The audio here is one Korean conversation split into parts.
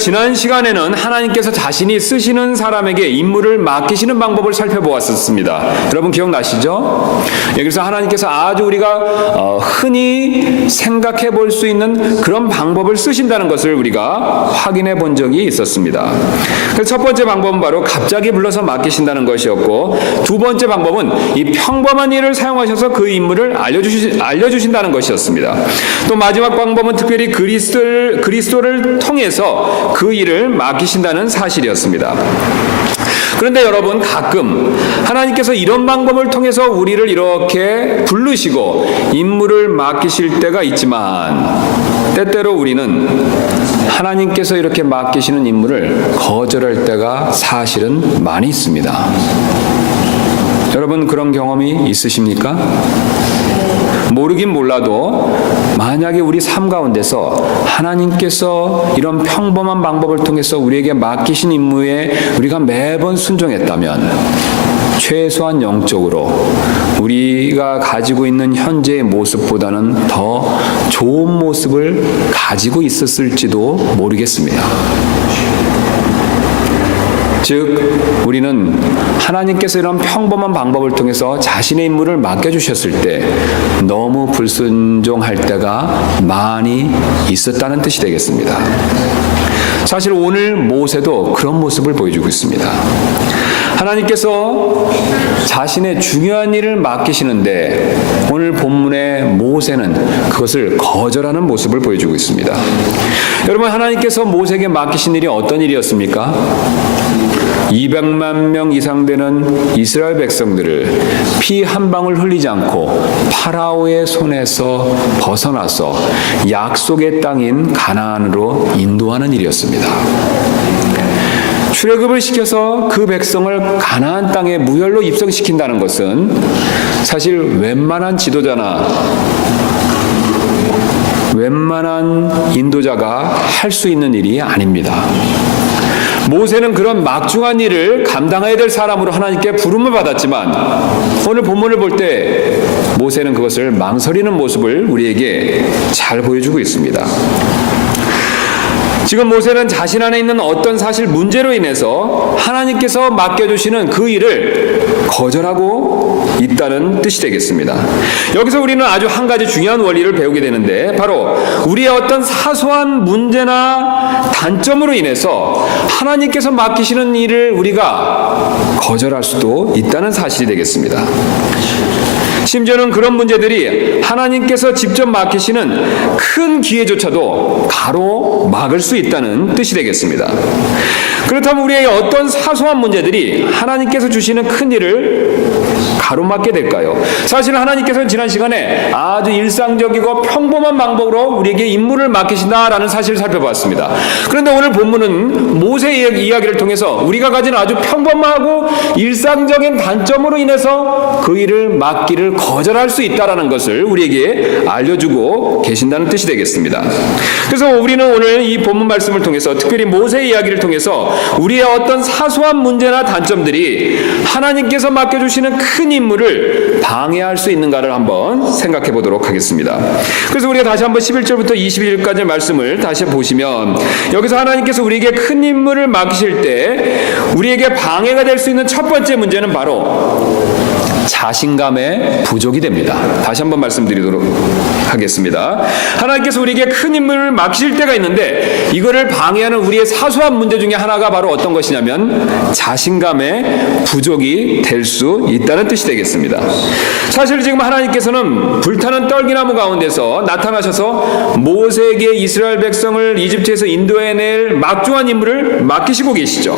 지난 시간에는 하나님께서 자신이 쓰시는 사람에게 임무를 맡기시는 방법을 살펴보았었습니다. 여러분 기억나시죠? 여기서 하나님께서 아주 우리가 흔히 생각해 볼 수 있는 그런 방법을 쓰신다는 것을 우리가 확인해 본 적이 있었습니다. 그래서 첫 번째 방법은 바로 갑자기 불러서 맡기신다는 것이었고, 두 번째 방법은 이 평범한 일을 사용하셔서 그 임무를 알려주신다는 것이었습니다. 또 마지막 방법은 특별히 그리스도를 통해서 그 일을 맡기신다는 사실이었습니다. 그런데 여러분, 가끔 하나님께서 이런 방법을 통해서 우리를 이렇게 부르시고 임무를 맡기실 때가 있지만, 때때로 우리는 하나님께서 이렇게 맡기시는 임무를 거절할 때가 사실은 많이 있습니다. 여러분, 그런 경험이 있으십니까? 모르긴 몰라도 만약에 우리 삶 가운데서 하나님께서 이런 평범한 방법을 통해서 우리에게 맡기신 임무에 우리가 매번 순종했다면, 최소한 영적으로 우리가 가지고 있는 현재의 모습보다는 더 좋은 모습을 가지고 있었을지도 모르겠습니다. 즉, 우리는 하나님께서 이런 평범한 방법을 통해서 자신의 임무를 맡겨주셨을 때 너무 불순종할 때가 많이 있었다는 뜻이 되겠습니다. 사실 오늘 모세도 그런 모습을 보여주고 있습니다. 하나님께서 자신의 중요한 일을 맡기시는데 오늘 본문의 모세는 그것을 거절하는 모습을 보여주고 있습니다. 여러분, 하나님께서 모세에게 맡기신 일이 어떤 일이었습니까? 200만 명 이상 되는 이스라엘 백성들을 피 한 방울 흘리지 않고 파라오의 손에서 벗어나서 약속의 땅인 가나안으로 인도하는 일이었습니다. 출애굽을 시켜서 그 백성을 가나안 땅에 무혈로 입성시킨다는 것은 사실 웬만한 지도자나 웬만한 인도자가 할 수 있는 일이 아닙니다. 모세는 그런 막중한 일을 감당해야 될 사람으로 하나님께 부름을 받았지만, 오늘 본문을 볼 때 모세는 그것을 망설이는 모습을 우리에게 잘 보여주고 있습니다. 지금 모세는 자신 안에 있는 어떤 사실 문제로 인해서 하나님께서 맡겨주시는 그 일을 거절하고 있다는 뜻이 되겠습니다. 여기서 우리는 아주 한 가지 중요한 원리를 배우게 되는데, 바로 우리의 어떤 사소한 문제나 단점으로 인해서 하나님께서 맡기시는 일을 우리가 거절할 수도 있다는 사실이 되겠습니다. 심지어는 그런 문제들이 하나님께서 직접 맡기시는 큰 기회조차도 가로막을 수 있다는 뜻이 되겠습니다. 그렇다면 우리의 어떤 사소한 문제들이 하나님께서 주시는 큰 일을 가로막게 될까요? 사실 하나님께서는 지난 시간에 아주 일상적이고 평범한 방법으로 우리에게 임무를 맡기신다라는 사실을 살펴봤습니다. 그런데 오늘 본문은 모세의 이야기를 통해서 우리가 가진 아주 평범하고 일상적인 단점으로 인해서 그 일을 맡기를 거절할 수 있다라는 것을 우리에게 알려주고 계신다는 뜻이 되겠습니다. 그래서 우리는 오늘 이 본문 말씀을 통해서, 특별히 모세의 이야기를 통해서 우리의 어떤 사소한 문제나 단점들이 하나님께서 맡겨주시는 큰 임무를 방해할 수 있는가를 한번 생각해 보도록 하겠습니다. 그래서 우리가 다시 한번 11절부터 21절까지의 말씀을 다시 보시면, 여기서 하나님께서 우리에게 큰 임무를 맡기실 때 우리에게 방해가 될 수 있는 첫 번째 문제는 바로 자신감의 부족이 됩니다. 다시 한번 말씀드리도록 하겠습니다. 하나님께서 우리에게 큰 임무를 맡기실 때가 있는데, 이거를 방해하는 우리의 사소한 문제 중에 하나가 바로 어떤 것이냐면 자신감의 부족이 될 수 있다는 뜻이 되겠습니다. 사실 지금 하나님께서는 불타는 떨기나무 가운데서 나타나셔서 모세에게 이스라엘 백성을 이집트에서 인도해낼 막중한 임무를 맡기시고 계시죠.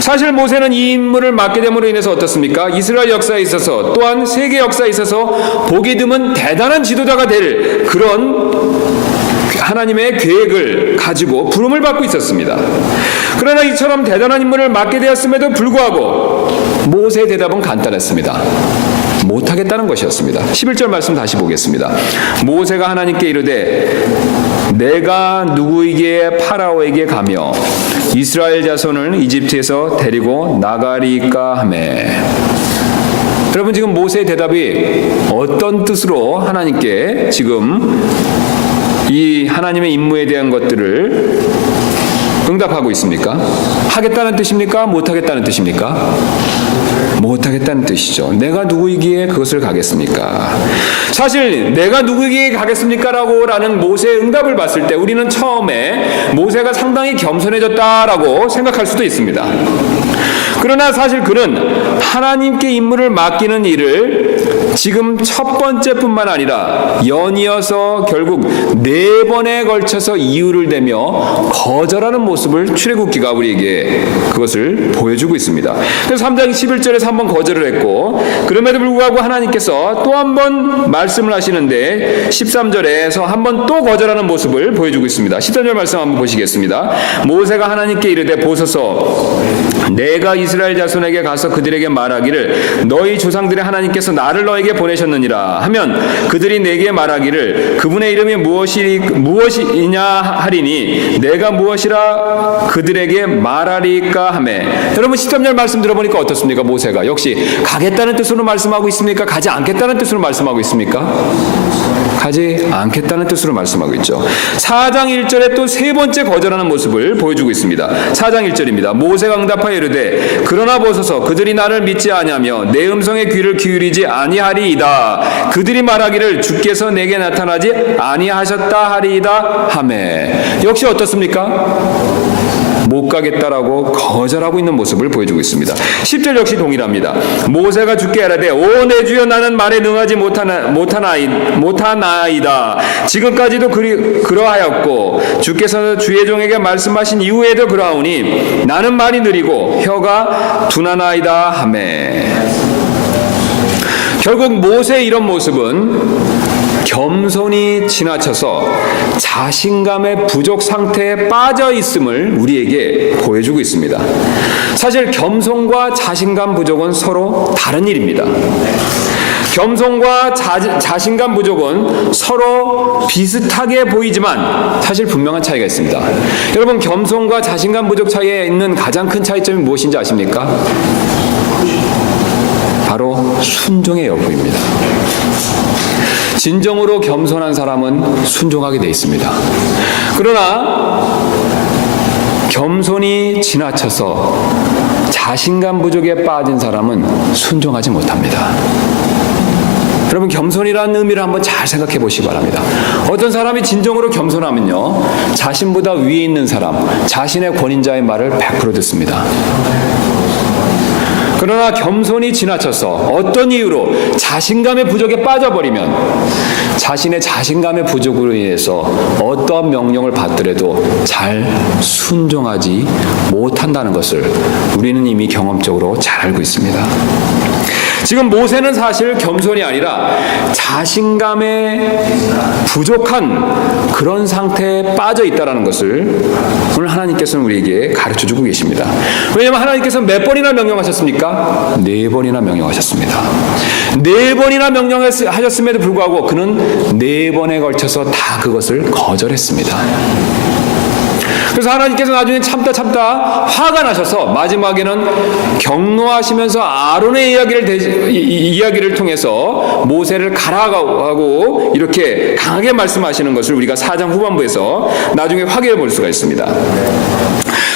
사실 모세는 이 임무를 맡게 됨으로 인해서 어떻습니까? 이스라엘 역사에 있어서, 또한 세계 역사에 있어서 보기 드문 대단한 지도자가 될 그런 하나님의 계획을 가지고 부름을 받고 있었습니다. 그러나 이처럼 대단한 임무를 맡게 되었음에도 불구하고 모세의 대답은 간단했습니다. 못하겠다는 것이었습니다. 11절 말씀 다시 보겠습니다. 모세가 하나님께 이르되 내가 누구에게 파라오에게 가며 이스라엘 자손을 이집트에서 데리고 나가리까 하매. 여러분, 지금 모세의 대답이 어떤 뜻으로 하나님께 지금 이 하나님의 임무에 대한 것들을 응답하고 있습니까? 하겠다는 뜻입니까? 못하겠다는 뜻입니까? 못하겠다는 뜻이죠. 내가 누구이기에 그것을 가겠습니까? 사실 내가 누구이기에 가겠습니까? 라는 모세의 응답을 봤을 때 우리는 처음에 모세가 상당히 겸손해졌다라고 생각할 수도 있습니다. 그러나 사실 그는 하나님께 임무를 맡기는 일을 지금 첫 번째뿐만 아니라 연이어서 결국 4번에 걸쳐서 이유를 대며 거절하는 모습을 출애굽기가 우리에게 그것을 보여주고 있습니다. 그래서 3장 11절에서 한번 거절을 했고, 그럼에도 불구하고 하나님께서 또 한 번 말씀을 하시는데 13절에서 한번 또 거절하는 모습을 보여주고 있습니다. 13절 말씀 한번 보시겠습니다. 모세가 하나님께 이르되 보소서, 내가 이스라엘 자손에게 가서 그들에게 말하기를 너희 조상들의 하나님께서 나를 너에게 보내셨느니라 하면 그들이 내게 말하기를 그분의 이름이 무엇이냐 하리니 내가 무엇이라 그들에게 말하리까 하매. 여러분 13절 말씀 들어보니까 어떻습니까? 모세가 역시 가겠다는 뜻으로 말씀하고 있습니까? 가지 않겠다는 뜻으로 말씀하고 있습니까? 가지 않겠다는 뜻으로 말씀하고 있죠. 4장 1절에 또 3번째 거절하는 모습을 보여주고 있습니다. 4장 1절입니다. 모세가 응답하여 이르되 그러나 보소서, 그들이 나를 믿지 아니하며 내 음성에 귀를 기울이지 아니하리이다. 그들이 말하기를 주께서 내게 나타나지 아니하셨다 하리이다 하매. 역시 어떻습니까? 못 가겠다라고 거절하고 있는 모습을 보여주고 있습니다. 10절 역시 동일합니다. 모세가 주께 아뢰되 오 내 주여, 나는 말에 능하지 못하나이다. 지금까지도 그러하였고 주께서 주의 종에게 말씀하신 이후에도 그러하오니 나는 말이 느리고 혀가 둔하나이다 하매. 결국 모세의 이런 모습은 겸손이 지나쳐서 자신감의 부족 상태에 빠져 있음을 우리에게 보여주고 있습니다. 사실 겸손과 자신감 부족은 서로 다른 일입니다. 겸손과 자신감 부족은 서로 비슷하게 보이지만 사실 분명한 차이가 있습니다. 여러분, 겸손과 자신감 부족 차이에 있는 가장 큰 차이점이 무엇인지 아십니까? 바로 순종의 여부입니다. 진정으로 겸손한 사람은 순종하게 돼 있습니다. 그러나 겸손이 지나쳐서 자신감 부족에 빠진 사람은 순종하지 못합니다. 여러분, 겸손이라는 의미를 한번 잘 생각해 보시기 바랍니다. 어떤 사람이 진정으로 겸손하면요, 자신보다 위에 있는 사람, 자신의 권위자의 말을 100% 듣습니다. 그러나 겸손이 지나쳐서 어떤 이유로 자신감의 부족에 빠져버리면 자신의 자신감의 부족으로 인해서 어떠한 명령을 받더라도 잘 순종하지 못한다는 것을 우리는 이미 경험적으로 잘 알고 있습니다. 지금 모세는 사실 겸손이 아니라 자신감에 부족한 그런 상태에 빠져 있다는 것을 오늘 하나님께서는 우리에게 가르쳐주고 계십니다. 왜냐하면 하나님께서 몇 번이나 명령하셨습니까? 4번이나 명령하셨습니다. 4번이나 명령하셨음에도 불구하고 그는 4번에 걸쳐서 다 그것을 거절했습니다. 그래서 하나님께서 나중에 참다 화가 나셔서 마지막에는 경노하시면서 아론의 이야기를 통해서 모세를 가라고 이렇게 강하게 말씀하시는 것을 우리가 4장 후반부에서 나중에 확인해 볼 수가 있습니다.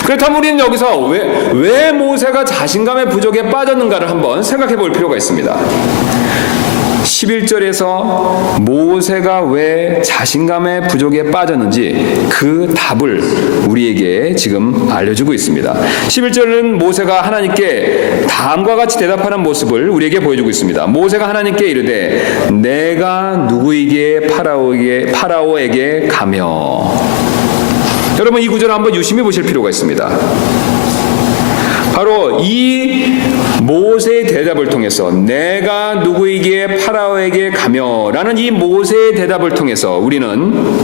그렇다면 우리는 여기서 왜 모세가 자신감의 부족에 빠졌는가를 한번 생각해 볼 필요가 있습니다. 11절에서 모세가 왜 자신감의 부족에 빠졌는지 그 답을 우리에게 지금 알려주고 있습니다. 11절은 모세가 하나님께 다음과 같이 대답하는 모습을 우리에게 보여주고 있습니다. 모세가 하나님께 이르되 내가 누구에게 파라오에게 가며. 여러분, 이 구절을 한번 유심히 보실 필요가 있습니다. 바로 이 모세의 대답을 통해서 내가 누구에게 파라오에게 가며 라는 이 모세의 대답을 통해서 우리는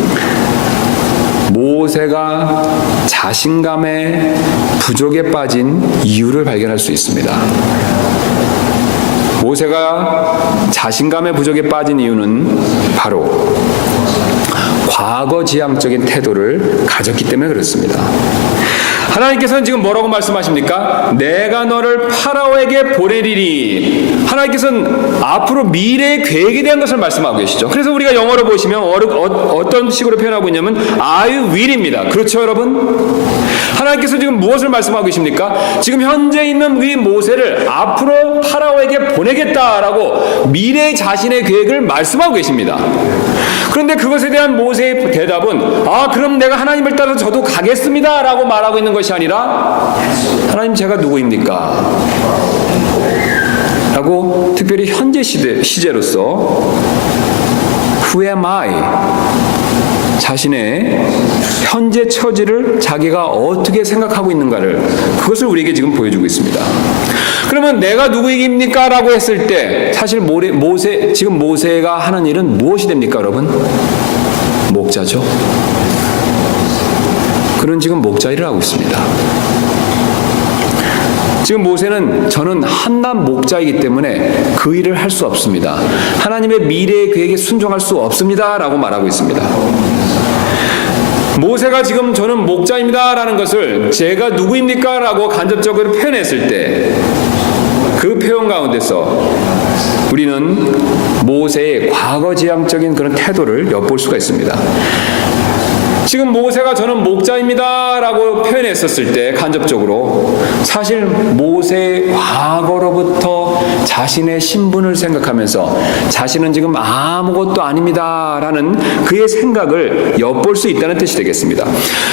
모세가 자신감의 부족에 빠진 이유를 발견할 수 있습니다. 모세가 자신감의 부족에 빠진 이유는 바로 과거지향적인 태도를 가졌기 때문에 그렇습니다. 하나님께서는 지금 뭐라고 말씀하십니까? 내가 너를 파라오에게 보내리니. 하나님께서는 앞으로 미래의 계획에 대한 것을 말씀하고 계시죠. 그래서 우리가 영어로 보시면 어떤 식으로 표현하고 있냐면 I will입니다. 그렇죠, 여러분? 하나님께서 지금 무엇을 말씀하고 계십니까? 지금 현재 있는 이 모세를 앞으로 파라오에게 보내겠다라고 미래의 자신의 계획을 말씀하고 계십니다. 그런데 그것에 대한 모세의 대답은 그럼 내가 하나님을 따라서 저도 가겠습니다 라고 말하고 있는 것이 아니라 하나님 제가 누구입니까? 라고 특별히 현재 시제로서 Who am I? 자신의 현재 처지를 자기가 어떻게 생각하고 있는가를 그것을 우리에게 지금 보여주고 있습니다. 그러면 내가 누구입니까? 라고 했을 때 사실 지금 모세가 하는 일은 무엇이 됩니까, 여러분? 목자죠. 그는 지금 목자 일을 하고 있습니다. 지금 모세는 저는 한낱 목자이기 때문에 그 일을 할 수 없습니다. 하나님의 미래의 계획에 순종할 수 없습니다. 라고 말하고 있습니다. 모세가 지금 저는 목자입니다. 라는 것을 제가 누구입니까? 라고 간접적으로 표현했을 때 그 표현 가운데서 우리는 모세의 과거지향적인 그런 태도를 엿볼 수가 있습니다. 지금 모세가 저는 목자입니다 라고 표현했었을 때 간접적으로 사실 모세의 과거로부터 자신의 신분을 생각하면서 자신은 지금 아무것도 아닙니다 라는 그의 생각을 엿볼 수 있다는 뜻이 되겠습니다.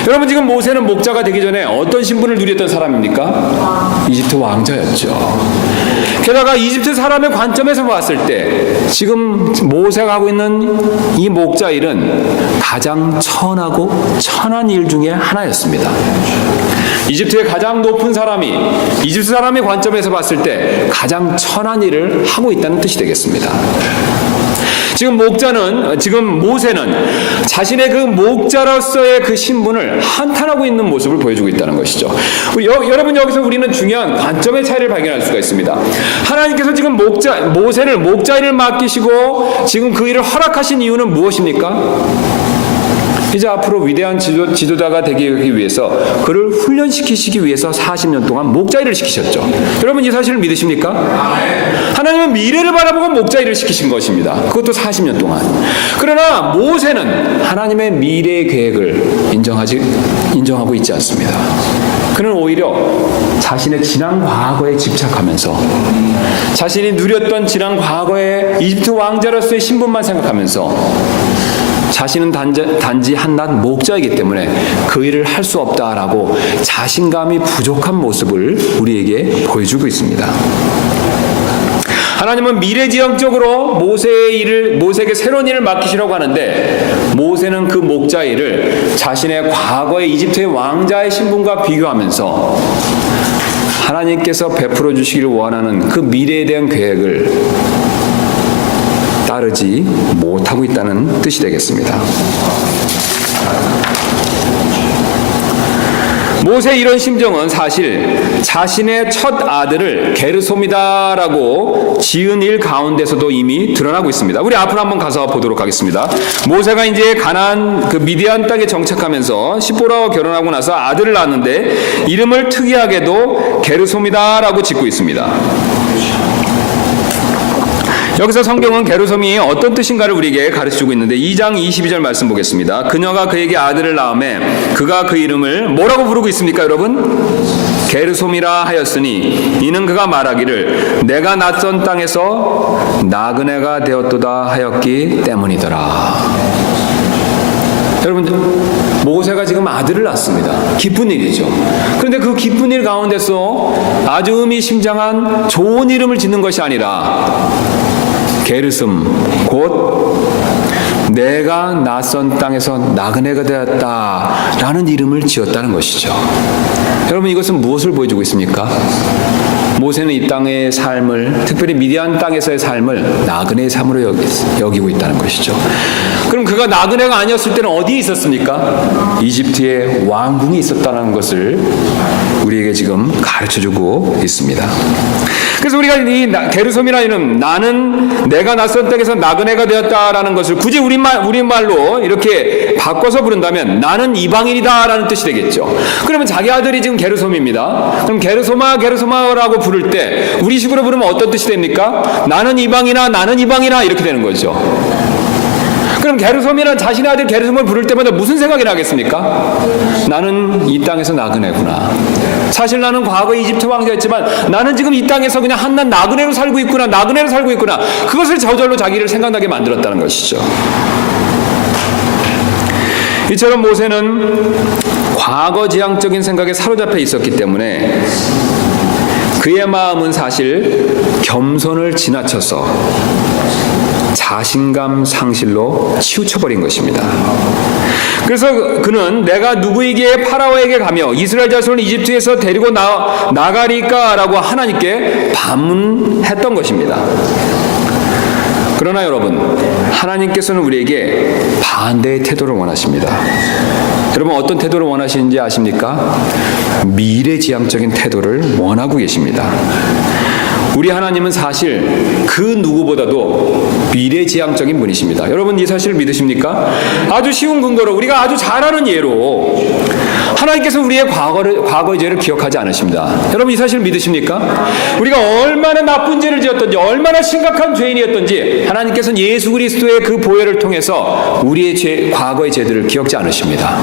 여러분, 지금 모세는 목자가 되기 전에 어떤 신분을 누렸던 사람입니까? 이집트 왕자였죠. 게다가 이집트 사람의 관점에서 봤을 때 지금 모세가 하고 있는 이 목자 일은 가장 천하고 천한 일 중에 하나였습니다. 이집트의 가장 높은 사람이 이집트 사람의 관점에서 봤을 때 가장 천한 일을 하고 있다는 뜻이 되겠습니다. 지금 모세는 자신의 그 목자로서의 그 신분을 한탄하고 있는 모습을 보여주고 있다는 것이죠. 여러분, 여기서 우리는 중요한 관점의 차이를 발견할 수가 있습니다. 하나님께서 지금 모세를 목자 일을 맡기시고 지금 그 일을 허락하신 이유는 무엇입니까? 이제 앞으로 위대한 지도자가 되기 위해서 그를 훈련시키시기 위해서 40년 동안 목자 일을 시키셨죠. 여러분, 이 사실을 믿으십니까? 하나님은 미래를 바라보고 목자 일을 시키신 것입니다. 그것도 40년 동안. 그러나 모세는 하나님의 미래의 계획을 인정하고 있지 않습니다. 그는 오히려 자신의 지난 과거에 집착하면서 자신이 누렸던 지난 과거의 이집트 왕자로서의 신분만 생각하면서 자신은 단지 한낱 목자이기 때문에 그 일을 할 수 없다라고 자신감이 부족한 모습을 우리에게 보여주고 있습니다. 하나님은 미래지향적으로 모세에게 새로운 일을 맡기시라고 하는데 모세는 그 목자 일을 자신의 과거의 이집트의 왕자의 신분과 비교하면서 하나님께서 베풀어 주시기를 원하는 그 미래에 대한 계획을 따르지 못하고 있다는 뜻이 되겠습니다. 모세의 이런 심정은 사실 자신의 첫 아들을 게르솜이다라고 지은 일 가운데서도 이미 드러나고 있습니다. 우리 앞으로 한번 가서 보도록 하겠습니다. 모세가 이제 가나안 그 미디안 땅에 정착하면서 시보라와 결혼하고 나서 아들을 낳았는데 이름을 특이하게도 게르솜이다라고 짓고 있습니다. 여기서 성경은 게르솜이 어떤 뜻인가를 우리에게 가르쳐주고 있는데 2장 22절 말씀 보겠습니다. 그녀가 그에게 아들을 낳음에 그가 그 이름을 뭐라고 부르고 있습니까, 여러분? 게르솜이라 하였으니 이는 그가 말하기를 내가 낯선 땅에서 나그네가 되었도다 하였기 때문이더라. 여러분, 모세가 지금 아들을 낳습니다. 기쁜 일이죠. 그런데 그 기쁜 일 가운데서 아주 의미심장한 좋은 이름을 짓는 것이 아니라 게르솜, 곧 내가 낯선 땅에서 나그네가 되었다라는 이름을 지었다는 것이죠. 여러분, 이것은 무엇을 보여주고 있습니까? 모세는 이 땅의 삶을, 특별히 미디안 땅에서의 삶을 나그네의 삶으로 여기고 있다는 것이죠. 그럼 그가 나그네가 아니었을 때는 어디에 있었습니까? 이집트의 왕궁이 있었다는 것을 우리에게 지금 가르쳐주고 있습니다. 그래서 우리가 이 게르솜이라는 이름, 나는 내가 낯선 땅에서 나그네가 되었다라는 것을 굳이 우리말로 이렇게 바꿔서 부른다면 나는 이방인이다라는 뜻이 되겠죠. 그러면 자기 아들이 지금 게르솜입니다. 그럼 게르솜아라고 부를 때 우리식으로 부르면 어떤 뜻이 됩니까? 나는 이방이나 이렇게 되는 거죠. 그럼 게르솜이란 자신의 아들 게르솜을 부를 때마다 무슨 생각이 나겠습니까? 나는 이 땅에서 나그네구나. 사실 나는 과거 이집트 왕자였지만 나는 지금 이 땅에서 그냥 한낱 나그네로 살고 있구나. 그것을 저절로 자기를 생각나게 만들었다는 것이죠. 이처럼 모세는 과거지향적인 생각에 사로잡혀 있었기 때문에 그의 마음은 사실 겸손을 지나쳐서 자신감 상실로 치우쳐버린 것입니다. 그래서 그는 내가 누구에게 파라오에게 가며 이스라엘 자손을 이집트에서 데리고 나가리까라고 하나님께 반문했던 것입니다. 그러나 여러분, 하나님께서는 우리에게 반대의 태도를 원하십니다. 여러분, 어떤 태도를 원하시는지 아십니까? 미래지향적인 태도를 원하고 계십니다. 우리 하나님은 사실 그 누구보다도 미래지향적인 분이십니다. 여러분, 이 사실을 믿으십니까? 아주 쉬운 근거로, 우리가 아주 잘 아는 예로 하나님께서 우리의 과거의 죄를 기억하지 않으십니다. 여러분, 이 사실 믿으십니까? 우리가 얼마나 나쁜 죄를 지었던지, 얼마나 심각한 죄인이었던지 하나님께서는 예수 그리스도의 그 보혈을 통해서 우리의 과거의 죄들을 기억지 않으십니다.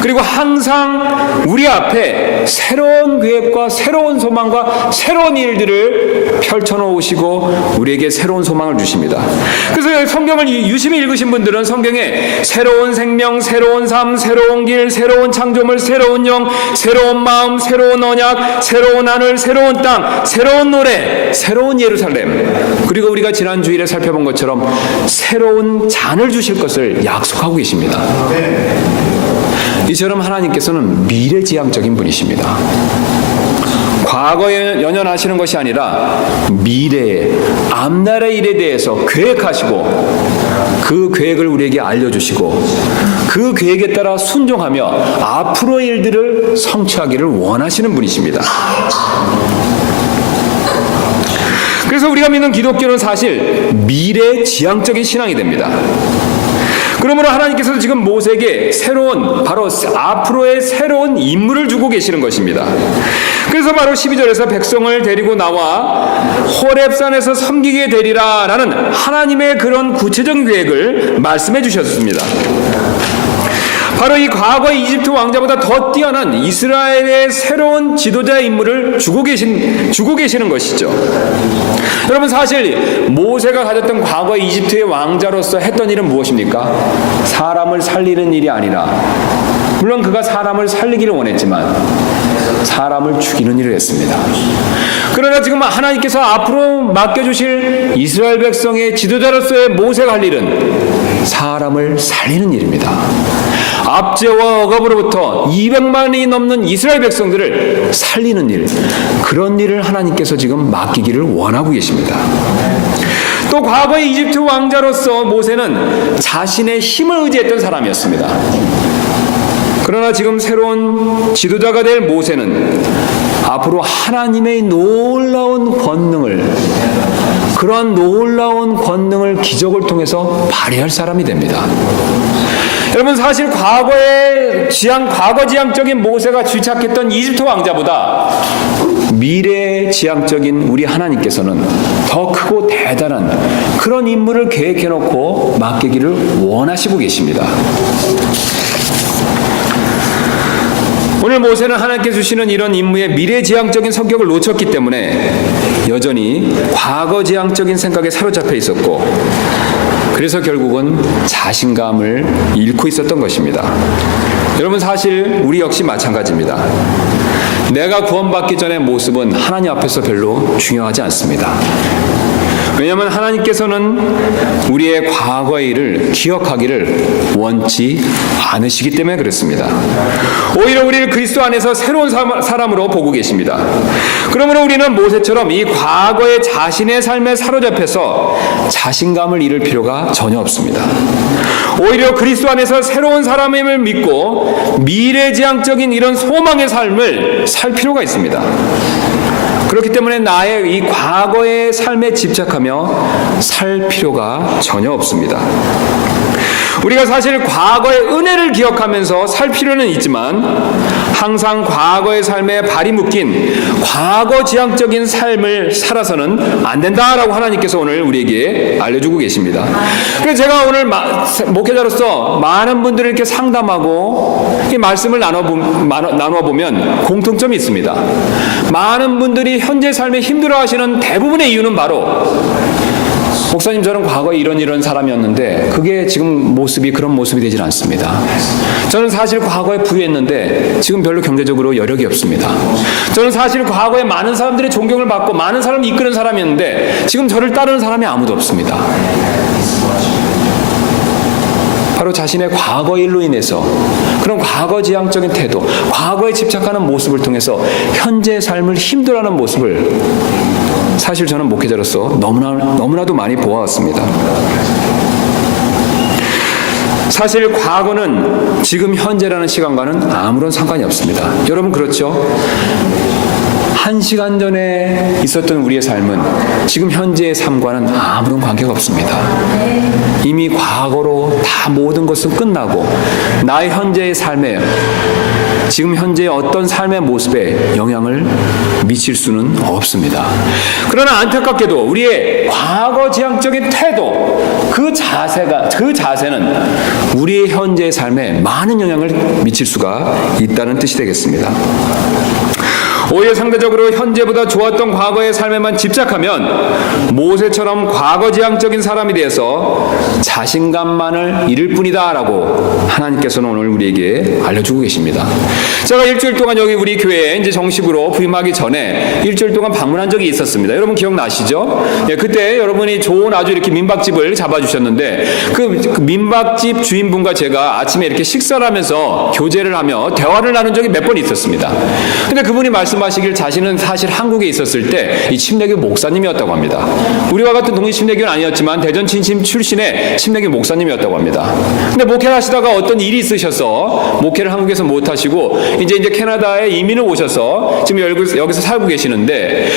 그리고 항상 우리 앞에 새로운 계획과 새로운 소망과 새로운 일들을 펼쳐놓으시고 우리에게 새로운 소망을 주십니다. 그래서 성경을 유심히 읽으신 분들은 성경에 새로운 생명, 새로운 삶, 새로운 길, 새로운 창조물, 새로운 영, 새로운 마음, 새로운 언약, 새로운 하늘, 새로운 땅, 새로운 노래, 새로운 예루살렘, 그리고 우리가 지난 주일에 살펴본 것처럼 새로운 잔을 주실 것을 약속하고 계십니다. 이처럼 하나님께서는 미래지향적인 분이십니다. 과거에 연연하시는 것이 아니라 미래의 앞날의 일에 대해서 계획하시고 그 계획을 우리에게 알려주시고 그 계획에 따라 순종하며 앞으로의 일들을 성취하기를 원하시는 분이십니다. 그래서 우리가 믿는 기독교는 사실 미래지향적인 신앙이 됩니다. 그러므로 하나님께서 지금 모세에게 바로 앞으로의 새로운 임무를 주고 계시는 것입니다. 그래서 바로 12절에서 백성을 데리고 나와 호렙산에서 섬기게 되리라 라는 하나님의 그런 구체적인 계획을 말씀해 주셨습니다. 바로 이 과거의 이집트 왕자보다 더 뛰어난 이스라엘의 새로운 지도자의 임무를 주고 계시는 것이죠. 여러분, 사실 모세가 가졌던 과거의 이집트의 왕자로서 했던 일은 무엇입니까? 사람을 살리는 일이 아니라, 물론 그가 사람을 살리기를 원했지만 사람을 죽이는 일을 했습니다. 그러나 지금 하나님께서 앞으로 맡겨주실 이스라엘 백성의 지도자로서의 모세가 할 일은 사람을 살리는 일입니다. 압제와 억압으로부터 200만이 넘는 이스라엘 백성들을 살리는 일, 그런 일을 하나님께서 지금 맡기기를 원하고 계십니다. 또 과거의 이집트 왕자로서 모세는 자신의 힘을 의지했던 사람이었습니다. 그러나 지금 새로운 지도자가 될 모세는 앞으로 하나님의 놀라운 권능을, 그러한 놀라운 권능을 기적을 통해서 발휘할 사람이 됩니다. 여러분, 사실 과거지향적인 모세가 주착했던 이집트 왕자보다 미래지향적인 우리 하나님께서는 더 크고 대단한 그런 임무를 계획해놓고 맡기기를 원하시고 계십니다. 오늘 모세는 하나님께서 주시는 이런 임무의 미래지향적인 성격을 놓쳤기 때문에 여전히 과거지향적인 생각에 사로잡혀 있었고, 그래서 결국은 자신감을 잃고 있었던 것입니다. 여러분, 사실 우리 역시 마찬가지입니다. 내가 구원받기 전의 모습은 하나님 앞에서 별로 중요하지 않습니다. 왜냐하면 하나님께서는 우리의 과거의 일을 기억하기를 원치 않으시기 때문에 그렇습니다. 오히려 우리를 그리스도 안에서 새로운 사람으로 보고 계십니다. 그러므로 우리는 모세처럼 이 과거의 자신의 삶에 사로잡혀서 자신감을 잃을 필요가 전혀 없습니다. 오히려 그리스도 안에서 새로운 사람임을 믿고 미래지향적인 이런 소망의 삶을 살 필요가 있습니다. 그렇기 때문에 나의 이 과거의 삶에 집착하며 살 필요가 전혀 없습니다. 우리가 사실 과거의 은혜를 기억하면서 살 필요는 있지만 항상 과거의 삶에 발이 묶인 과거지향적인 삶을 살아서는 안 된다라고 하나님께서 오늘 우리에게 알려주고 계십니다. 그래서 제가 오늘 목회자로서 많은 분들을 이렇게 상담하고 이 말씀을 나누어 보면 공통점이 있습니다. 많은 분들이 현재 삶에 힘들어하시는 대부분의 이유는 바로 목사님, 저는 과거에 이런 사람이었는데 그게 지금 모습이 그런 모습이 되질 않습니다. 저는 사실 과거에 부유했는데 지금 별로 경제적으로 여력이 없습니다. 저는 사실 과거에 많은 사람들의 존경을 받고 많은 사람을 이끄는 사람이었는데 지금 저를 따르는 사람이 아무도 없습니다. 바로 자신의 과거 일로 인해서 그런 과거지향적인 태도, 과거에 집착하는 모습을 통해서 현재의 삶을 힘들어하는 모습을 사실 저는 목회자로서 너무나도 많이 보아왔습니다. 사실 과거는 지금 현재라는 시간과는 아무런 상관이 없습니다. 여러분 그렇죠? 1시간 전에 있었던 우리의 삶은 지금 현재의 삶과는 아무런 관계가 없습니다. 이미 과거로 다 모든 것은 끝나고 나의 현재의 삶에 지금 현재의 어떤 삶의 모습에 영향을 미칠 수는 없습니다. 그러나 안타깝게도 우리의 과거지향적인 태도, 그 자세는 우리의 현재의 삶에 많은 영향을 미칠 수가 있다는 뜻이 되겠습니다. 오히려 상대적으로 현재보다 좋았던 과거의 삶에만 집착하면 모세처럼 과거지향적인 사람이 되어서 자신감만을 잃을 뿐이다 라고 하나님께서는 오늘 우리에게 알려주고 계십니다. 제가 일주일 동안 여기 우리 교회에 이제 정식으로 부임하기 전에 일주일 동안 방문한 적이 있었습니다. 여러분 기억나시죠? 예, 그때 여러분이 좋은 아주 이렇게 민박집을 잡아주셨는데 그 민박집 주인분과 제가 아침에 이렇게 식사를 하면서 교제를 하며 대화를 나눈 적이 몇 번 있었습니다. 근데 그분이 말씀하시길 자신은 사실 한국에 있었을 때 이 침례교 목사님이었다고 합니다. 우리와 같은 독립 침례교는 아니었지만 대전 친심 출신의 침례교 목사님이었다고 합니다. 근데 목회를 하시다가 어떤 일이 있으셔서 목회를 한국에서 못 하시고 이제 캐나다에 이민을 오셔서 지금 여기서 살고 계시는데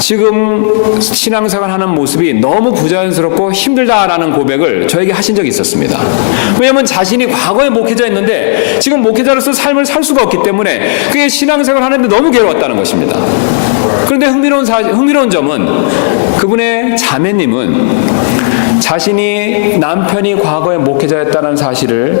지금 신앙생활 하는 모습이 너무 부자연스럽고 힘들다라는 고백을 저에게 하신 적이 있었습니다. 왜냐하면 자신이 과거에 목회자였는데 지금 목회자로서 삶을 살 수가 없기 때문에 그게 신앙생활 하는데 너무 괴로웠다는 것입니다. 그런데 흥미로운 점은 그분의 자매님은 자신이 남편이 과거에 목회자였다는 사실을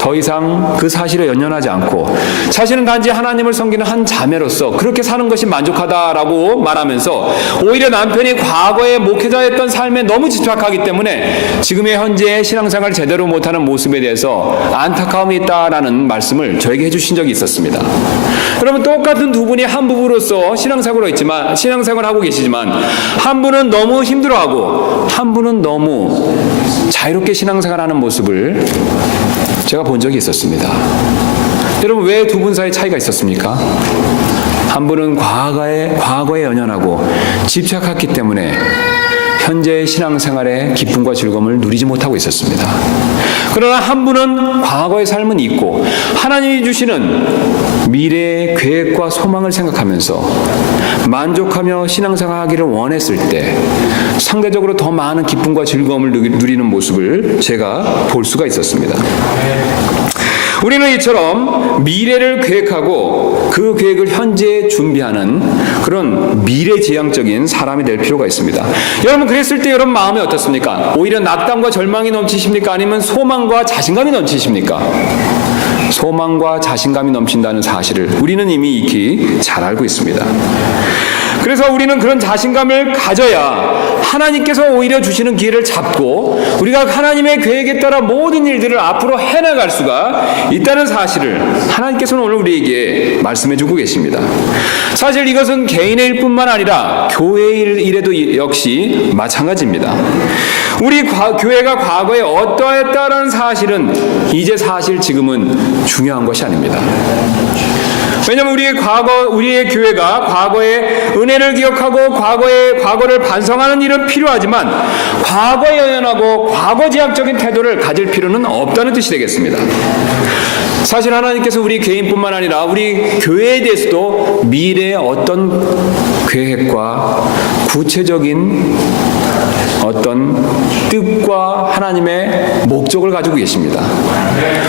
더 이상 그 사실에 연연하지 않고 자신은 단지 하나님을 섬기는 한 자매로서 그렇게 사는 것이 만족하다라고 말하면서 오히려 남편이 과거에 목회자였던 삶에 너무 집착하기 때문에 지금의 현재의 신앙생활을 제대로 못하는 모습에 대해서 안타까움이 있다라는 말씀을 저에게 해주신 적이 있었습니다. 여러분 똑같은 두 분이 한 부부로서 신앙생활을 하고 계시지만 한 분은 너무 힘들어하고 한 분은 너무 자유롭게 신앙생활하는 모습을 제가 본 적이 있었습니다. 여러분 왜 두 분 사이 차이가 있었습니까? 한 분은 과거에 연연하고 집착했기 때문에 현재의 신앙생활의 기쁨과 즐거움을 누리지 못하고 있었습니다. 그러나 한 분은 과거의 삶은 있고 하나님이 주시는 미래의 계획과 소망을 생각하면서 만족하며 신앙생활하기를 원했을 때 상대적으로 더 많은 기쁨과 즐거움을 누리는 모습을 제가 볼 수가 있었습니다. 우리는 이처럼 미래를 계획하고 그 계획을 현재에 준비하는 그런 미래지향적인 사람이 될 필요가 있습니다. 여러분 그랬을 때 여러분 마음이 어떻습니까? 오히려 낙담과 절망이 넘치십니까? 아니면 소망과 자신감이 넘치십니까? 소망과 자신감이 넘친다는 사실을 우리는 이미 익히 잘 알고 있습니다. 그래서 우리는 그런 자신감을 가져야 하나님께서 오히려 주시는 기회를 잡고 우리가 하나님의 계획에 따라 모든 일들을 앞으로 해나갈 수가 있다는 사실을 하나님께서는 오늘 우리에게 말씀해주고 계십니다. 사실 이것은 개인의 일뿐만 아니라 교회의 일에도 역시 마찬가지입니다. 우리 교회가 과거에 어떠했다라는 사실은 이제 사실 지금은 중요한 것이 아닙니다. 왜냐하면 우리의 교회가 과거의 은혜를 기억하고 과거를 반성하는 일은 필요하지만 과거에 연연하고 과거지향적인 태도를 가질 필요는 없다는 뜻이 되겠습니다. 사실 하나님께서 우리 개인뿐만 아니라 우리 교회에 대해서도 미래의 어떤 계획과 구체적인 어떤 뜻과 하나님의 목적을 가지고 계십니다.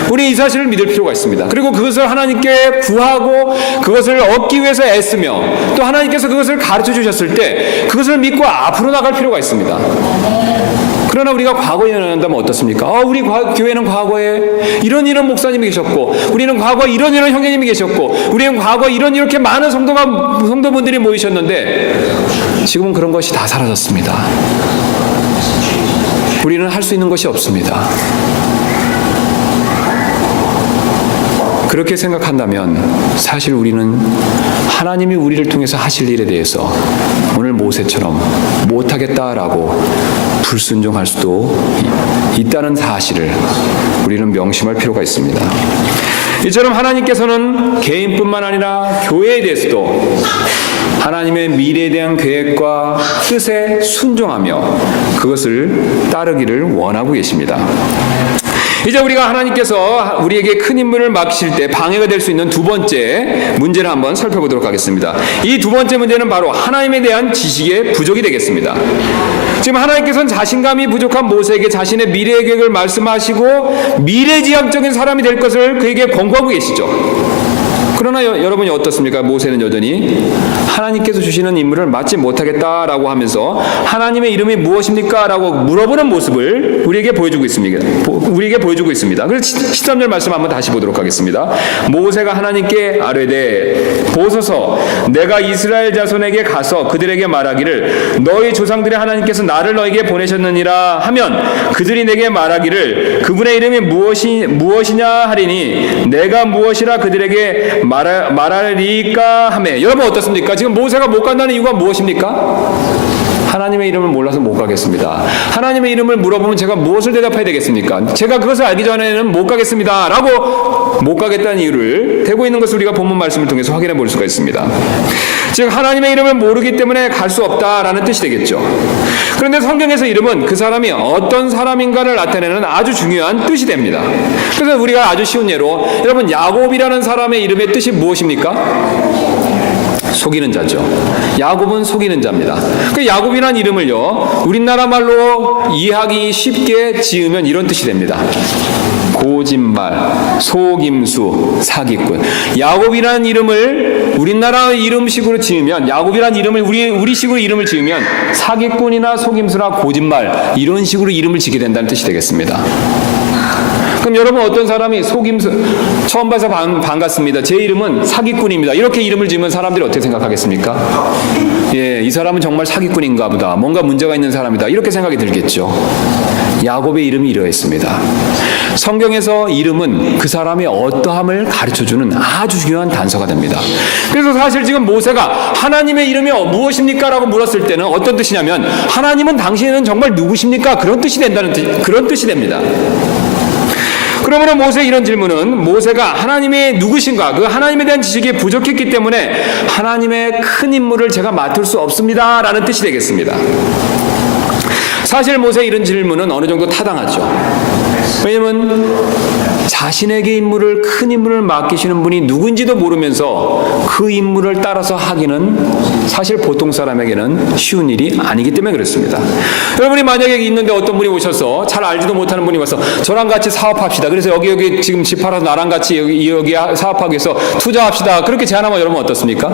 우리 이 사실을 믿을 필요가 있습니다. 그리고 그것을 하나님께 구하고 그것을 얻기 위해서 애쓰며 또 하나님께서 그것을 가르쳐 주셨을 때 그것을 믿고 앞으로 나갈 필요가 있습니다. 그러나 우리가 과거에 연연한다면 어떻습니까? 우리 교회는 과거에 이런 목사님이 계셨고, 우리는 과거에 이런 형제님이 계셨고, 우리는 과거에 이렇게 많은 성도분들이 모이셨는데 지금은 그런 것이 다 사라졌습니다. 우리는 할 수 있는 것이 없습니다. 그렇게 생각한다면 사실 우리는 하나님이 우리를 통해서 하실 일에 대해서 오늘 모세처럼 못하겠다라고 불순종할 수도 있다는 사실을 우리는 명심할 필요가 있습니다. 이처럼 하나님께서는 개인뿐만 아니라 교회에 대해서도 하나님의 미래에 대한 계획과 뜻에 순종하며 그것을 따르기를 원하고 계십니다. 이제 우리가 하나님께서 우리에게 큰 임무를 맡기실 때 방해가 될 수 있는 두 번째 문제를 한번 살펴보도록 하겠습니다. 이 두 번째 문제는 바로 하나님에 대한 지식의 부족이 되겠습니다. 지금 하나님께서는 자신감이 부족한 모세에게 자신의 미래의 계획을 말씀하시고 미래지향적인 사람이 될 것을 그에게 권고하고 계시죠. 그러나 여러분이 어떻습니까? 모세는 여전히 하나님께서 주시는 임무를 맡지 못하겠다라고 하면서 하나님의 이름이 무엇입니까? 라고 물어보는 모습을 우리에게 보여주고 있습니다. 그래서 13절 말씀 한번 다시 보도록 하겠습니다. 모세가 하나님께 아뢰되 보소서 내가 이스라엘 자손에게 가서 그들에게 말하기를 너희 조상들의 하나님께서 나를 너에게 보내셨느니라 하면 그들이 내게 말하기를 그분의 이름이 무엇이냐 하리니 내가 무엇이라 그들에게 말하리까 하매. 여러분 어떻습니까? 지금 모세가 못 간다는 이유가 무엇입니까? 하나님의 이름을 몰라서 못 가겠습니다. 하나님의 이름을 물어보면 제가 무엇을 대답해야 되겠습니까? 제가 그것을 알기 전에는 못 가겠습니다 라고 못 가겠다는 이유를 대고 있는 것을 우리가 본문 말씀을 통해서 확인해 볼 수가 있습니다. 즉 하나님의 이름을 모르기 때문에 갈 수 없다라는 뜻이 되겠죠. 그런데 성경에서 이름은 그 사람이 어떤 사람인가를 나타내는 아주 중요한 뜻이 됩니다. 그래서 우리가 아주 쉬운 예로 여러분 야곱이라는 사람의 이름의 뜻이 무엇입니까? 속이는 자죠. 야곱은 속이는 자입니다. 그 야곱이라는 이름을요 우리나라 말로 이해하기 쉽게 지으면 이런 뜻이 됩니다. 거짓말, 속임수, 사기꾼. 야곱이라는 이름을 우리나라 이름식으로 지으면 야곱이라는 이름을 우리식으로 이름을 지으면 사기꾼이나 속임수나 거짓말 이런 식으로 이름을 지게 된다는 뜻이 되겠습니다. 그럼 여러분 어떤 사람이 속임수 처음 봐서 반갑습니다. 제 이름은 사기꾼입니다. 이렇게 이름을 지으면 사람들이 어떻게 생각하겠습니까? 예, 이 사람은 정말 사기꾼인가 보다. 뭔가 문제가 있는 사람이다. 이렇게 생각이 들겠죠. 야곱의 이름이 이러했습니다. 성경에서 이름은 그 사람의 어떠함을 가르쳐주는 아주 중요한 단서가 됩니다. 그래서 사실 지금 모세가 하나님의 이름이 무엇입니까? 라고 물었을 때는 어떤 뜻이냐면 하나님은 당신은 정말 누구십니까? 그런 뜻이 됩니다. 그러므로 모세의 이런 질문은 모세가 하나님의 누구신가 그 하나님에 대한 지식이 부족했기 때문에 하나님의 큰 임무를 제가 맡을 수 없습니다 라는 뜻이 되겠습니다. 사실 모세의 이런 질문은 어느 정도 타당하죠. 왜냐하면 자신에게 큰 임무를 맡기시는 분이 누군지도 모르면서 그 임무를 따라서 하기는 사실 보통 사람에게는 쉬운 일이 아니기 때문에 그렇습니다. 여러분이 만약에 있는데 어떤 분이 오셔서 잘 알지도 못하는 분이 와서 저랑 같이 사업합시다. 그래서 여기 지금 집 팔아서 나랑 같이 여기 사업하기 위해서 투자합시다. 그렇게 제안하면 여러분 어떻습니까?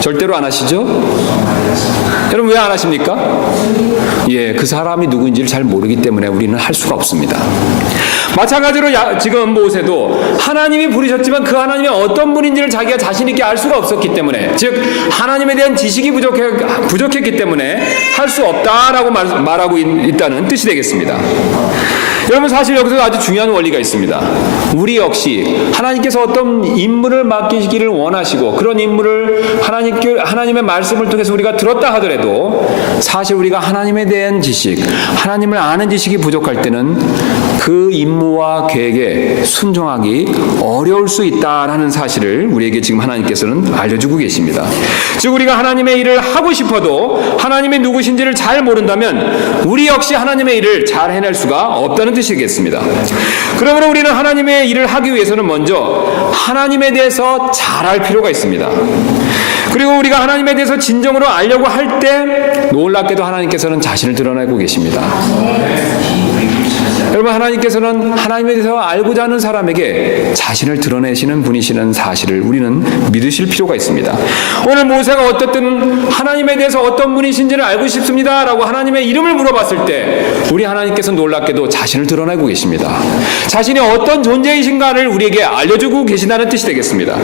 절대로 안 하시죠? 여러분 왜 안 하십니까? 예, 그 사람이 누구인지를 잘 모르기 때문에 우리는 할 수가 없습니다. 마찬가지로 지금 모세도 하나님이 부르셨지만 그 하나님이 어떤 분인지를 자기가 자신 있게 알 수가 없었기 때문에 즉 하나님에 대한 지식이 부족했기 때문에 할 수 없다라고 말하고 있다는 뜻이 되겠습니다. 여러분 사실 여기서 아주 중요한 원리가 있습니다. 우리 역시 하나님께서 어떤 임무를 맡기시기를 원하시고 그런 임무를 하나님의 말씀을 통해서 우리가 들었다 하더라도 사실 우리가 하나님에 대한 지식, 하나님을 아는 지식이 부족할 때는 그 임무와 계획에 순종하기 어려울 수 있다라는 사실을 우리에게 지금 하나님께서는 알려주고 계십니다. 즉 우리가 하나님의 일을 하고 싶어도 하나님이 누구신지를 잘 모른다면 우리 역시 하나님의 일을 잘 해낼 수가 없다는 뜻이겠습니다. 그러므로 우리는 하나님의 일을 하기 위해서는 먼저 하나님에 대해서 잘 알 필요가 있습니다. 그리고 우리가 하나님에 대해서 진정으로 알려고 할 때 놀랍게도 하나님께서는 자신을 드러내고 계십니다. 여러분, 하나님께서는 하나님에 대해서 알고자 하는 사람에게 자신을 드러내시는 분이시는 사실을 우리는 믿으실 필요가 있습니다. 오늘 모세가 어떻든 하나님에 대해서 어떤 분이신지를 알고 싶습니다 라고 하나님의 이름을 물어봤을 때 우리 하나님께서 놀랍게도 자신을 드러내고 계십니다. 자신이 어떤 존재이신가를 우리에게 알려주고 계신다는 뜻이 되겠습니다.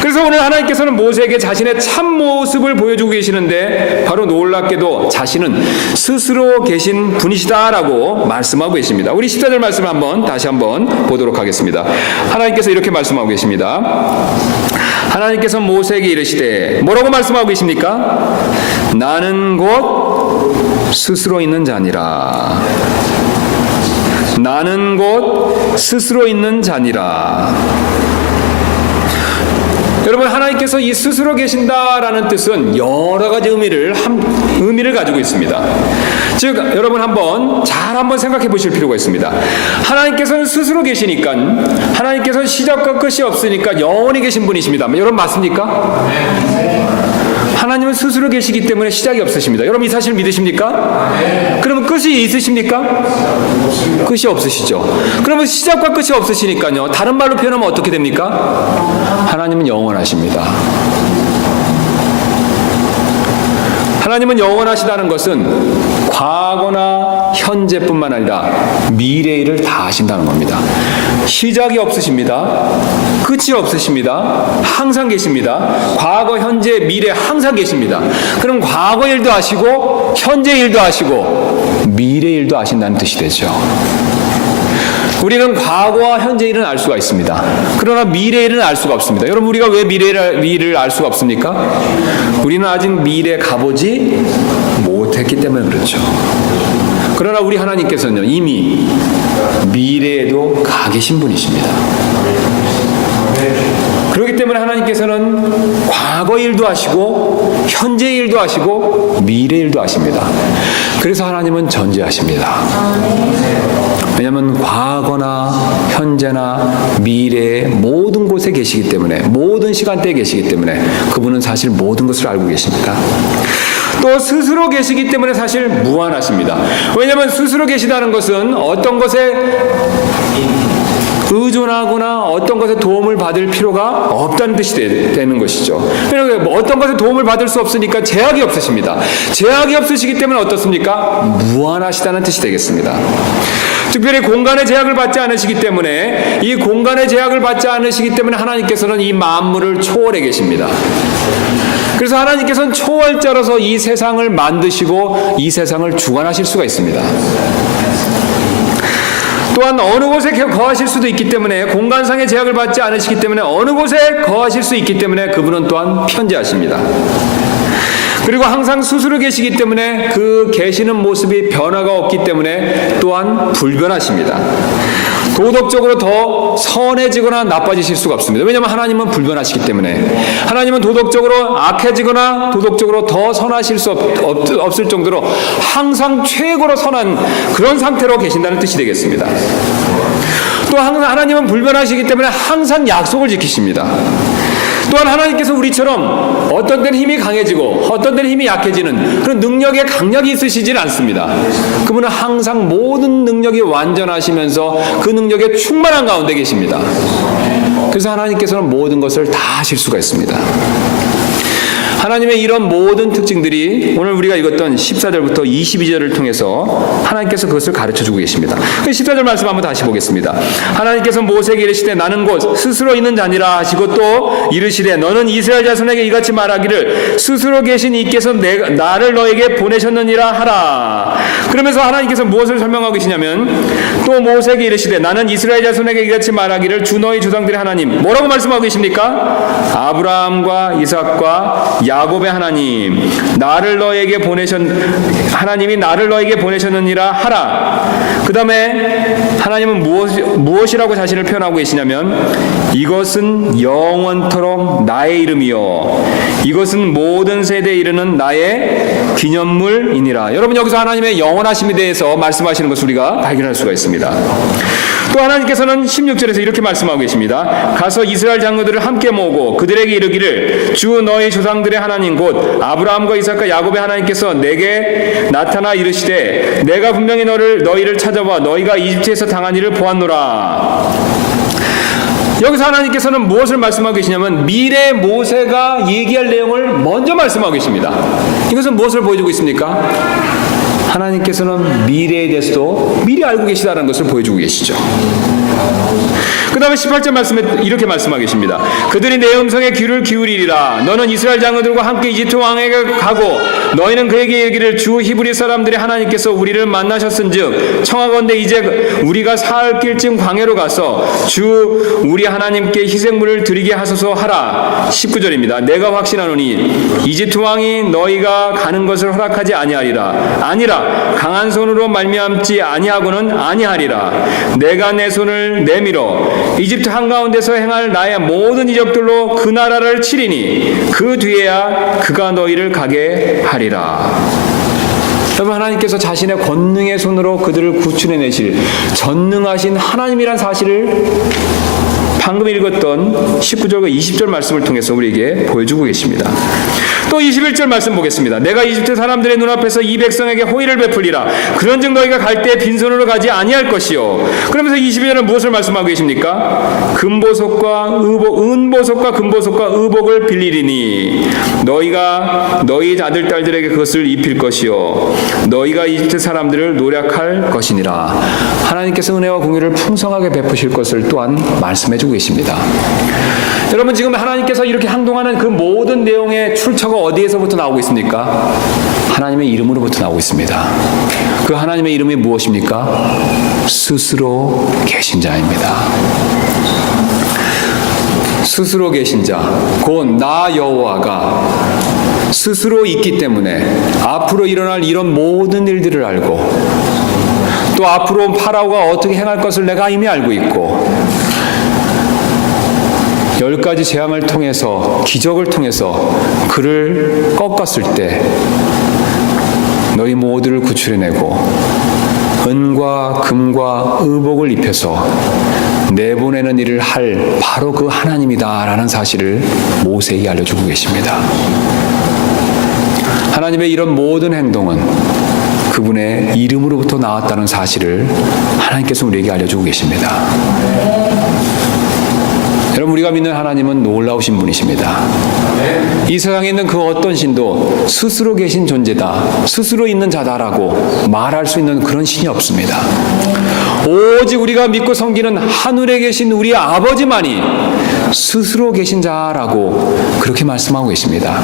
그래서 오늘 하나님께서는 모세에게 자신의 참모습을 보여주고 계시는데 바로 놀랍게도 자신은 스스로 계신 분이시다라고 말씀하고 계십니다. 우리 14절 말씀을 다시 한번 보도록 하겠습니다. 하나님께서 이렇게 말씀하고 계십니다. 하나님께서 모세에게 이르시되 뭐라고 말씀하고 계십니까? 나는 곧 스스로 있는 자니라. 나는 곧 스스로 있는 자니라. 여러분, 하나님께서 이 스스로 계신다라는 뜻은 여러 가지 의미를 가지고 있습니다. 즉, 여러분 한번 생각해 보실 필요가 있습니다. 하나님께서는 스스로 계시니까, 하나님께서는 시작과 끝이 없으니까 영원히 계신 분이십니다. 여러분 맞습니까? 하나님은 스스로 계시기 때문에 시작이 없으십니다. 여러분 이 사실 믿으십니까? 그러면 끝이 있으십니까? 끝이 없으시죠. 그러면 시작과 끝이 없으시니까요. 다른 말로 표현하면 어떻게 됩니까? 하나님은 영원하십니다. 하나님은 영원하시다는 것은 과거나 현재뿐만 아니라 미래의 일을 다 하신다는 겁니다. 시작이 없으십니다. 끝이 없으십니다. 항상 계십니다. 과거, 현재, 미래 항상 계십니다. 그럼 과거 일도 하시고 현재 일도 하시고 미래 일도 하신다는 뜻이 되죠. 우리는 과거와 현재 일은 알 수가 있습니다. 그러나 미래 일은 알 수가 없습니다. 여러분 우리가 왜 미래를 알 수가 없습니까? 우리는 아직 미래에 가보지 못했기 때문에 그렇죠. 그러나 우리 하나님께서는 이미 미래에도 가 계신 분이십니다. 그렇기 때문에 하나님께서는 과거 일도 하시고 현재 일도 하시고 미래 일도 하십니다. 그래서 하나님은 전지하십니다. 왜냐하면 과거나 현재나 미래의 모든 곳에 계시기 때문에, 모든 시간대에 계시기 때문에 그분은 사실 모든 것을 알고 계십니다. 또 스스로 계시기 때문에 사실 무한하십니다. 왜냐하면 스스로 계시다는 것은 어떤 것에 의존하거나 어떤 것에 도움을 받을 필요가 없다는 뜻이 되는 것이죠. 그러니까 어떤 것에 도움을 받을 수 없으니까 제약이 없으십니다. 제약이 없으시기 때문에 어떻습니까? 무한하시다는 뜻이 되겠습니다. 특별히 공간의 제약을 받지 않으시기 때문에, 이 공간의 제약을 받지 않으시기 때문에 하나님께서는 이 만물을 초월해 계십니다. 그래서 하나님께서는 초월자로서 이 세상을 만드시고 이 세상을 주관하실 수가 있습니다. 또한 어느 곳에 거하실 수도 있기 때문에, 공간상의 제약을 받지 않으시기 때문에 어느 곳에 거하실 수 있기 때문에 그분은 또한 편재하십니다. 그리고 항상 스스로 계시기 때문에 그 계시는 모습이 변화가 없기 때문에 또한 불변하십니다. 도덕적으로 더 선해지거나 나빠지실 수가 없습니다. 왜냐하면 하나님은 불변하시기 때문에. 하나님은 도덕적으로 악해지거나 도덕적으로 더 선하실 수 없을 정도로 항상 최고로 선한 그런 상태로 계신다는 뜻이 되겠습니다. 또 항상 하나님은 불변하시기 때문에 항상 약속을 지키십니다. 또한 하나님께서 우리처럼 어떤 때는 힘이 강해지고 어떤 때는 힘이 약해지는 그런 능력의 강약이 있으시지는 않습니다. 그분은 항상 모든 능력이 완전하시면서 그 능력에 충만한 가운데 계십니다. 그래서 하나님께서는 모든 것을 다 하실 수가 있습니다. 하나님의 이런 모든 특징들이 오늘 우리가 읽었던 14절부터 22절을 통해서 하나님께서 그것을 가르쳐주고 계십니다. 14절 말씀 한번 다시 보겠습니다. 하나님께서 모세에게 이르시되 나는 곧 스스로 있는 자니라 하시고 또 이르시되 너는 이스라엘 자손에게 이같이 말하기를 스스로 계신 이께서 나를 너에게 보내셨느니라 하라. 그러면서 하나님께서 무엇을 설명하고 계시냐면 또 모세에게 이르시되 나는 이스라엘 자손에게 이같이 말하기를 주 너희 조상들의 하나님, 뭐라고 말씀하고 계십니까? 아브라함과 이삭과 야곱의 하나님 하나님이 나를 너에게 보내셨느니라 하라. 그 다음에 하나님은 무엇이라고 자신을 표현하고 계시냐면 이것은 영원토록 나의 이름이요 이것은 모든 세대에 이르는 나의 기념물이니라. 여러분, 여기서 하나님의 영원하심에 대해서 말씀하시는 것을 우리가 발견할 수가 있습니다. 또 하나님께서는 16절에서 이렇게 말씀하고 계십니다. 가서 이스라엘 장로들을 함께 모으고 그들에게 이르기를 주 너희 조상들의 하나님 곧 아브라함과 이삭과 야곱의 하나님께서 내게 나타나 이르시되 내가 분명히 너희를 찾아와 너희가 이집트에서 당한 일을 보았노라. 여기서 하나님께서는 무엇을 말씀하고 계시냐면 미래 모세가 얘기할 내용을 먼저 말씀하고 계십니다. 이것은 무엇을 보여주고 있습니까? 하나님께서는 미래에 대해서도 미리 알고 계시다는 것을 보여주고 계시죠. 그 다음에 18절 말씀에 이렇게 말씀하고 계십니다. 그들이 내 음성에 귀를 기울이리라. 너는 이스라엘 장로들과 함께 이집트 왕에게 가고 너희는 그에게 이르기를 주 히브리 사람들의 하나님께서 우리를 만나셨은즉 청하건대 이제 우리가 사흘 길쯤 광야로 가서 주 우리 하나님께 희생물을 드리게 하소서 하라. 19절입니다. 내가 확신하노니 이집트 왕이 너희가 가는 것을 허락하지 아니하리라. 아니라 강한 손으로 말미암지 아니하고는 아니하리라. 내가 내 손을 내밀어 이집트 한가운데서 행할 나의 모든 이적들로 그 나라를 치리니 그 뒤에야 그가 너희를 가게 하리라. 여러분, 하나님께서 자신의 권능의 손으로 그들을 구출해내실 전능하신 하나님이란 사실을 방금 읽었던 19절과 20절 말씀을 통해서 우리에게 보여주고 계십니다. 또 21절 말씀 보겠습니다. 내가 이집트 사람들의 눈앞에서 이 백성에게 호의를 베풀리라. 그런즉 너희가 갈 때 빈손으로 가지 아니할 것이요. 그러면서 22절은 무엇을 말씀하고 계십니까? 은보석과 금보석과 의복을 빌리리니 너희가 너희 아들 딸들에게 그것을 입힐 것이요 너희가 이집트 사람들을 노략할 것이니라. 하나님께서 은혜와 공의를 풍성하게 베푸실 것을 또한 말씀해주고 계십니다. 여러분, 지금 하나님께서 이렇게 행동하는 그 모든 내용의 출처가 어디에서부터 나오고 있습니까? 하나님의 이름으로부터 나오고 있습니다. 그 하나님의 이름이 무엇입니까? 스스로 계신 자입니다. 스스로 계신 자, 곧 나 여호와가 스스로 있기 때문에 앞으로 일어날 이런 모든 일들을 알고 또 앞으로 파라오가 어떻게 행할 것을 내가 이미 알고 있고 10가지 재앙을 통해서 기적을 통해서 그를 꺾었을 때 너희 모두를 구출해내고 은과 금과 의복을 입혀서 내보내는 일을 할 바로 그 하나님이다라는 사실을 모세에게 알려주고 계십니다. 하나님의 이런 모든 행동은 그분의 이름으로부터 나왔다는 사실을 하나님께서 우리에게 알려주고 계십니다. 여러분, 우리가 믿는 하나님은 놀라우신 분이십니다. 이 세상에 있는 그 어떤 신도 스스로 계신 존재다, 스스로 있는 자다라고 말할 수 있는 그런 신이 없습니다. 오직 우리가 믿고 섬기는 하늘에 계신 우리 아버지만이 스스로 계신 자라고 그렇게 말씀하고 계십니다.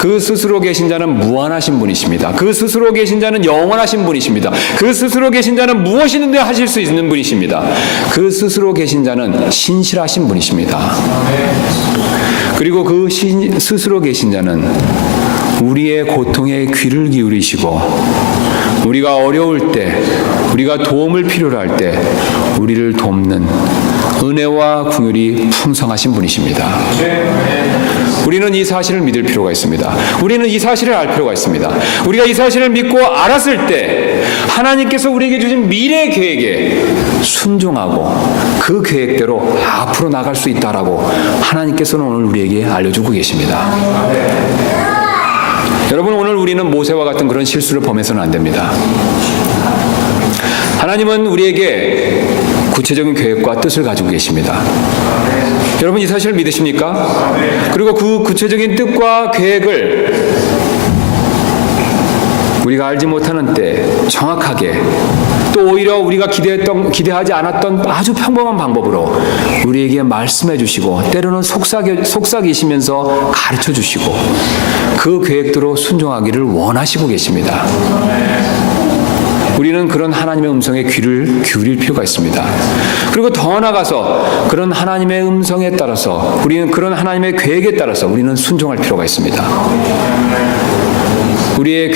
그 스스로 계신 자는 무한하신 분이십니다. 그 스스로 계신 자는 영원하신 분이십니다. 그 스스로 계신 자는 무엇이든지 하실 수 있는 분이십니다. 그 스스로 계신 자는 신실하신 분이십니다. 그리고 그 스스로 계신 자는 우리의 고통에 귀를 기울이시고 우리가 어려울 때, 우리가 도움을 필요로 할 때 우리를 돕는 은혜와 긍휼이 풍성하신 분이십니다. 우리는 이 사실을 믿을 필요가 있습니다. 우리는 이 사실을 알 필요가 있습니다. 우리가 이 사실을 믿고 알았을 때 하나님께서 우리에게 주신 미래 계획에 순종하고 그 계획대로 앞으로 나갈 수 있다라고 하나님께서는 오늘 우리에게 알려주고 계십니다. 여러분, 오늘 우리는 모세와 같은 그런 실수를 범해서는 안 됩니다. 하나님은 우리에게 구체적인 계획과 뜻을 가지고 계십니다. 여러분, 이 사실을 믿으십니까? 그리고 그 구체적인 뜻과 계획을 우리가 알지 못하는 때 정확하게 또 오히려 우리가 기대하지 않았던 아주 평범한 방법으로 우리에게 말씀해 주시고 때로는 속삭이시면서 가르쳐 주시고 그 계획대로 순종하기를 원하시고 계십니다. 우리 우리는 그런 하나님의 음성에 귀를 기울일 필요가 있습니다. 그리고 더 나아가서 그런 하나님의 음성에 따라서 우리는 그런 하나님의 계획에 따라서 우리는 순종할 필요가 있습니다. 우리의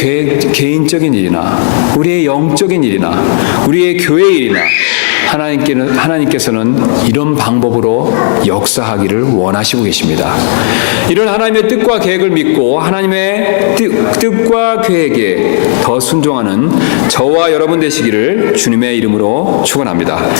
개인적인 일이나 우리의 영적인 일이나 우리의 교회 일이나 하나님께서는 이런 방법으로 역사하기를 원하시고 계십니다. 이런 하나님의 뜻과 계획을 믿고 하나님의 뜻과 계획에 더 순종하는 저와 여러분 되시기를 주님의 이름으로 축원합니다.